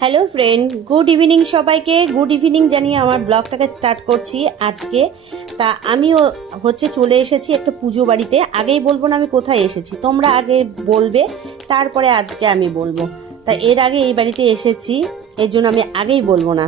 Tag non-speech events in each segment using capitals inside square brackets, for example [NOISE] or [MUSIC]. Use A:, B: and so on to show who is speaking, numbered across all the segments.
A: Hello friend good evening সবাইকে। Good evening জানিয়ে আমার ব্লগটাকে স্টার্ট করছি আজকে। তা আমিও হচ্ছে চলে এসেছি একটা পুজো বাড়িতে। আগেই বলব না আমি কোথায় এসেছি। তোমরা আগে বলবে, তারপরে আজকে আমি বলব। তা এর আগে এই বাড়িতে এসেছি, এর জন্য আমি আগেই বলব না।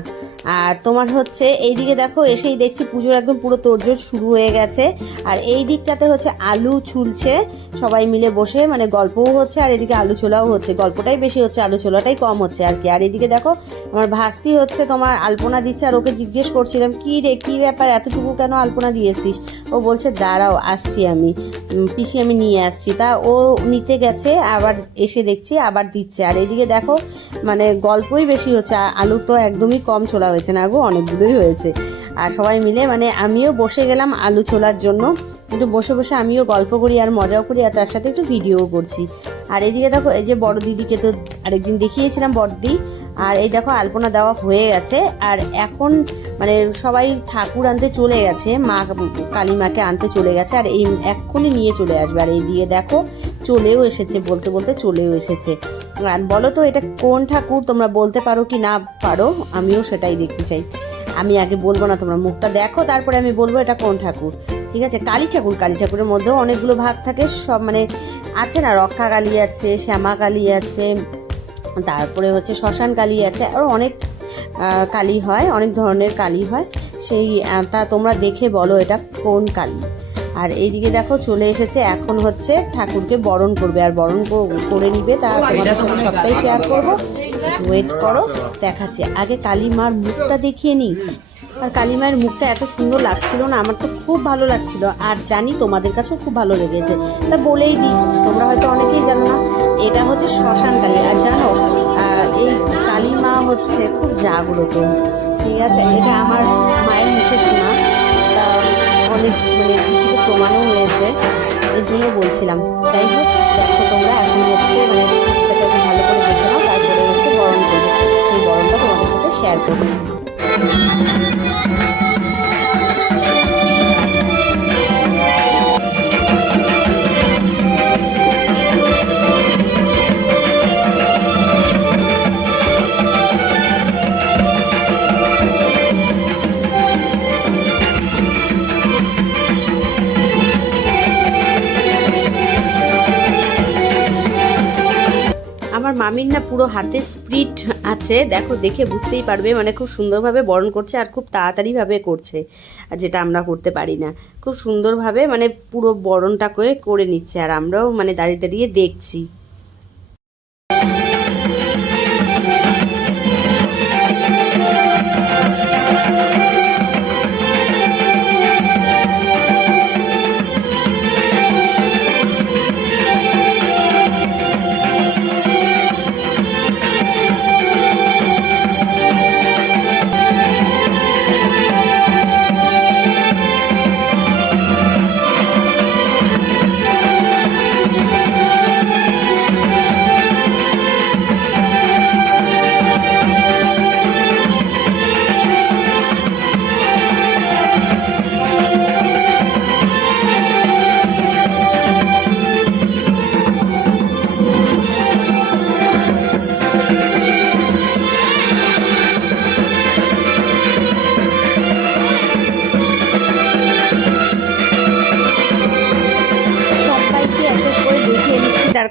A: আর তোমার হচ্ছে এইদিকে দেখো, এসেই দেখছি পুজোর একদম পুরো তোড়জোড় শুরু হয়ে গেছে। আর এই দিকটাতে হচ্ছে আলু ছুলছে, সবাই মিলে বসে মানে গল্পও হচ্ছে আর এদিকে আলু ছোলাও হচ্ছে। গল্পটাই বেশি হচ্ছে, আলু ছোলাটাই কম হচ্ছে আর কি। আর এদিকে দেখো, আমার ভাস্তি হচ্ছে তোমার আলপনা দিচ্ছে আর ওকে জিজ্ঞেস করছিলাম, কি রে, কি ব্যাপার? এতটুকু কেন আলপনা দিয়েছিস? ও বলছে, দাঁড়াও, আসছি আমি। পিসি আমি নিয়ে আসছি। তা ও নিতে গেছে, আবার এসে দেখছি, আবার দিচ্ছে। আর এদিকে দেখো মানে গল্পই বেশি হচ্ছে আলু তো একদমই কম ছোলা হয়েছে না গো, অনেকগুলোই হয়েছে। আর সবাই মিলে মানে আমিও বসে গেলাম আলু ছোলার জন্য। একটু বসে বসে আমিও গল্প করি আর মজাও করি আর তার সাথে একটু ভিডিও করছি। আর এদিকে দেখো, এই যে বড় দিদিকে তো আরেকদিন দেখিয়েছিলাম বড়দি। আর এই দেখো, আলপনা দেওয়া হয়ে গেছে। আর এখন মানে সবাই ঠাকুর আনতে চলে গেছে, মা কালী মাকে আনতে চলে গেছে। আর এই এক্ষুনি নিয়ে চলে আসবে। আর এইদিকে দেখো, চলেও এসেছে, বলতে বলতে চলেও এসেছে। আর বলো তো, এটা কোন ঠাকুর? তোমরা বলতে পারো কি না পারো? আমিও সেটাই দেখতে চাই। আমি আগে বলব না, তোমরা মুখটা দেখো, তারপরে আমি বলব এটা কোন ঠাকুর। ঠিক আছে? কালী ঠাকুর, কালী ঠাকুরের মধ্যেও অনেকগুলো ভাগ থাকে, সব মানে আছে না? রক্ষা কালী আছে, শ্যামা কালী আছে, তারপরে হচ্ছে শ্মশান কালী আছে আরও অনেক কালী হয়, অনেক ধরনের কালী হয়। সেই তা তোমরা দেখে বলো এটা কোন কালী। আর এইদিকে দেখো চলে এসেছে, এখন হচ্ছে ঠাকুরকে বরণ করবে। আর বরণ করে নিবে তা তোমাদের সাথে সবটাই শেয়ার করব। ওয়েট করো, দেখাচ্ছে। আগে কালী মার মুখটা দেখিয়ে নিই। আর কালী মায়ের মুখটা এত সুন্দর লাগছিল না, আমার তো খুব ভালো লাগছিল। আর জানি তোমাদের কাছেও খুব ভালো লেগেছে। তা বলেই দিই, তোমরা হয়তো অনেকেই জানো না, এটা হচ্ছে শ্মশান কালী। আর জানো এই কালী মা হচ্ছে খুব জাগ্রত। ঠিক আছে? এটা আমার মায়ের মুখে শোনা। তা অনেক মানে কিছুতে প্রমাণও হয়েছে। এর জন্য বলছিলাম। যাই হোক, দেখো তোমরা এখন হচ্ছে মানে ভালো করে দেখে নাও। শেয়ার করছি। আমার মামির না পুরো হাতে স্প্রিট আছে, দেখো, দেখে বুঝতেই পারবে মানে খুব সুন্দরভাবে বরণ করছে আর খুব তাড়াতাড়িভাবে করছে যেটা আমরা করতে পারি না। খুব সুন্দরভাবে মানে পুরো বরণটা করে করে নিচ্ছে, আর আমরাও মানে দাঁড়িয়ে দাঁড়িয়ে দেখছি।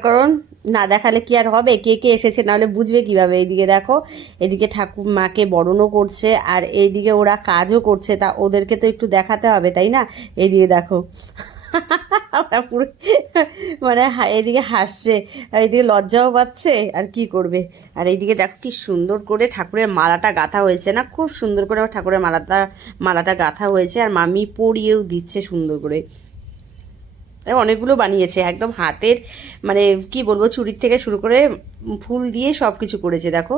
A: কারণ না দেখালে কি আর হবে? কে কে এসেছে? নাহলে বুঝবে কীভাবে? এইদিকে দেখো এদিকে ঠাকুর মাকে বরণও করছে আর এইদিকে ওরা কাজও করছে। তা ওদেরকে তো একটু দেখাতে হবে, তাই না? এইদিকে দেখো। [LAUGHS] পুরো মানে এদিকে হাসছে। আর এদিকে লজ্জাও পাচ্ছে। আর কি করবে? আর এইদিকে দেখো কি সুন্দর করে ঠাকুরের মালাটা গাঁথা হয়েছে না? খুব সুন্দর করে ঠাকুরের মালাটা মালাটা গাঁথা হয়েছে। আর মামি পরিয়েও দিচ্ছে সুন্দর করে। অনেকগুলো বানিয়েছে, একদম হাতের মানে কি বলব, চুরির থেকে শুরু করে ফুল দিয়ে সব কিছু করেছে, দেখো।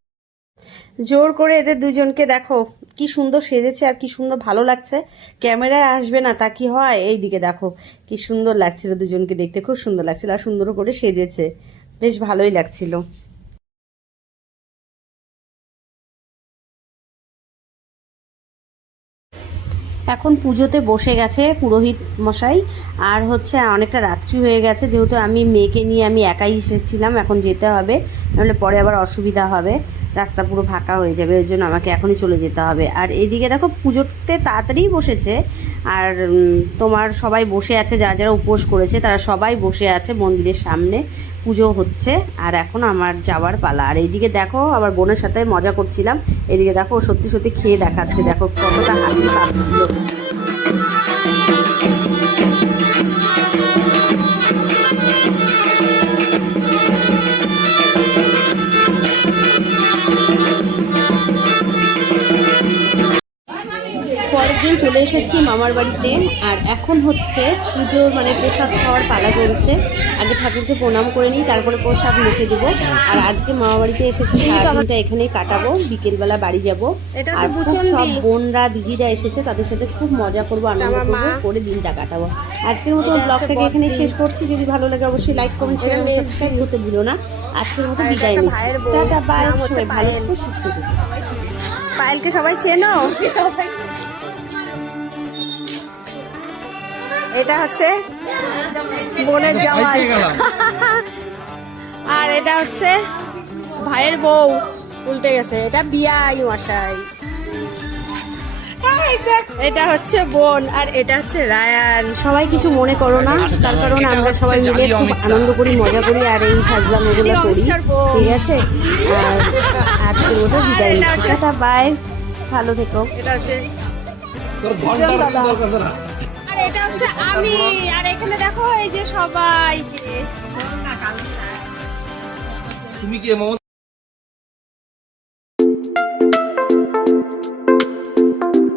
A: জোর করে এদের দুজনকে দেখো, কি সুন্দর সেজেছে আর কি সুন্দর ভালো লাগছে। ক্যামেরায় আসবে না, তা কি হয়? এই দিকে দেখো, কি সুন্দর লাগছিল দুজনকে দেখতে, খুব সুন্দর লাগছিল আর সুন্দর করে সেজেছে। বেশ ভালোই লাগছিল। এখন পুজোতে বসে গেছে পুরোহিত মশাই। আর হচ্ছে অনেকটা রাত্রি হয়ে গেছে, যেহেতু আমি মেয়েকে নিয়ে আমি একাই এসেছিলাম, এখন যেতে হবে, নাহলে পরে আবার অসুবিধা হবে, রাস্তা পুরো ফাঁকা হয়ে যাবে, ওই জন্য আমাকে এখনই চলে যেতে হবে। আর এদিকে দেখো পুজোতে তাড়াতাড়ি বসেছে, আর তোমার সবাই বসে আছে, যারা যারা উপোস করেছে, তারা সবাই বসে আছে মন্দিরের সামনে। পুজো হচ্ছে, আর এখন আমার যাওয়ার পালা। আর এইদিকে দেখো আবার বোনের সাথে মজা করছিলাম। এদিকে দেখো সত্যি সত্যি খেয়ে দেখাচ্ছে। দেখো কতটা হাসি পাচ্ছিল। পরের দিন চলে এসেছি মামার বাড়িতে আর এখন হচ্ছে পুজোর মানে প্রসাদ খাওয়ার পালা চলছে। আগে ঠাকুরকে প্রণাম করে নিই তারপরে প্রসাদ মুখে দেবো। আর আজকে মামা বাড়িতে এসেছি সারাদিনটা এখানেই কাটাবো বিকেলবেলা বাড়ি যাব। আর সব বোনরা দিদিরা এসেছে তাদের সাথে খুব মজা করব আনন্দ করব করে দিনটা কাটাবো। আজকের মতো ব্লগটাকে এখানে শেষ করছি। যদি ভালো লাগে অবশ্যই লাইক কমেন্ট শেয়ার সাবস্ক্রাইব করতে ভুলো না। আজকের মতো বিদায় নিচ্ছি। টাটা বাই সবাই ভালো থেকো সুস্থ থেকো। পায়েলকে সবাই চেনো? এটা হচ্ছে বোনের জামাই। [LAUGHS] আর এটা হচ্ছে ভাইয়ের বউ উল্টে গেছে। এটা বিয়াই মশাই। এটা হচ্ছে বোন আর এটা হচ্ছে রায়ান। সবাই কিছু মনে করো না তার কারণ আমরা সবাই মিলে খুব আনন্দ করি মজা করি আর এই ফাজলাম এগুলো করি। ঠিক আছে? [LAUGHS] আর আজকের মতো বিদায়। নিচ্ছি বাই ভালো থেকো।
B: এটা হচ্ছে
A: এটা হচ্ছে আমি। আর এখানে দেখো এই যে সবাই
C: তুমি কি